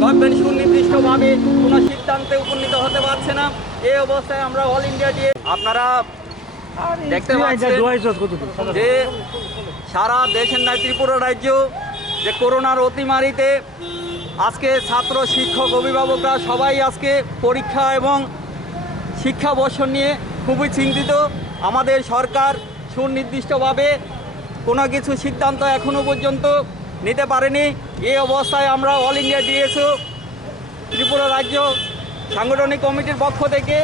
Government সুনির্দিষ্টভাবে কোনো সিদ্ধান্তে উপনীত হতে পারছে না। এই অবস্থায় আমরা অল ইন্ডিয়া দিয়ে আপনারা দেখতে পাচ্ছেন যে সারা দেশের নয় ত্রিপুরা রাজ্য যে করোনার অতিমারিতে আজকে ছাত্র শিক্ষক অভিভাবকরা সবাই আজকে পরীক্ষা এবং শিক্ষাবর্ষ নিয়ে খুবই চিন্তিত। আমাদের সরকার সুনির্দিষ্টভাবে কোনো কিছু সিদ্ধান্ত এখনও পর্যন্ত নিতে পারেনি। এই অবস্থায় আমরা অল ইন্ডিয়া ডিএসও ত্রিপুরা রাজ্য সাংগঠনিক কমিটির পক্ষ থেকে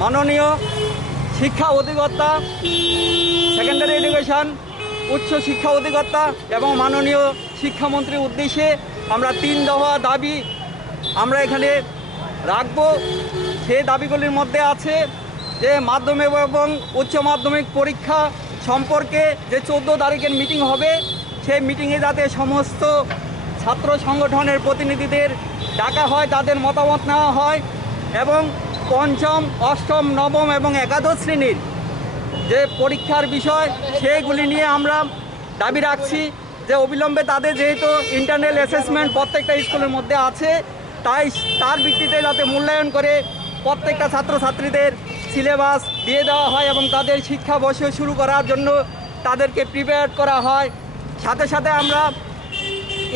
মাননীয় শিক্ষা অধিকর্তা, সেকেন্ডারি এডুকেশন উচ্চ শিক্ষা অধিকর্তা এবং মাননীয় শিক্ষামন্ত্রীর উদ্দেশ্যে আমরা 3 দফা দাবি আমরা এখানে রাখব। সেই দাবিগুলির মধ্যে আছে যে মাধ্যমিক এবং উচ্চ মাধ্যমিক পরীক্ষা সম্পর্কে যে 14 তারিখের মিটিং হবে, সেই মিটিংয়ে যাতে সমস্ত ছাত্র সংগঠনের প্রতিনিধিদের ডাকা হয়, তাদের মতামত নেওয়া হয় এবং পঞ্চম, অষ্টম, নবম এবং একাদশ শ্রেণীর যে পরীক্ষার বিষয় সেইগুলি নিয়ে আমরা দাবি রাখছি যে অবিলম্বে তাদের যেহেতু ইন্টারনাল অ্যাসেসমেন্ট প্রত্যেকটা স্কুলের মধ্যে আছে, তাই তার ভিত্তিতে যাতে মূল্যায়ন করে প্রত্যেকটা ছাত্রছাত্রীদের সিলেবাস দিয়ে দেওয়া হয় এবং তাদের শিক্ষাবর্ষ শুরু করার জন্য তাদেরকে প্রিপেয়ার করা হয়। সাথে সাথে আমরা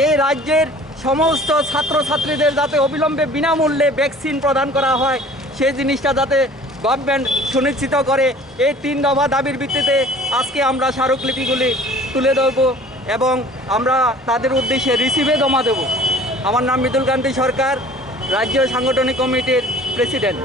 এই রাজ্যের সমস্ত ছাত্রছাত্রীদের যাতে অবিলম্বে বিনামূল্যে ভ্যাকসিন প্রদান করা হয়, সেই জিনিসটা যাতে গভর্নমেন্ট সুনিশ্চিত করে। এই 3 দফা দাবির ভিত্তিতে আজকে আমরা স্মারকলিপিগুলি তুলে ধরব এবং আমরা তাদের উদ্দেশ্যে রিসিভে জমা দেব। আমার নাম মৃদুল কান্তি সরকার, রাজ্য সাংগঠনিক কমিটির প্রেসিডেন্ট।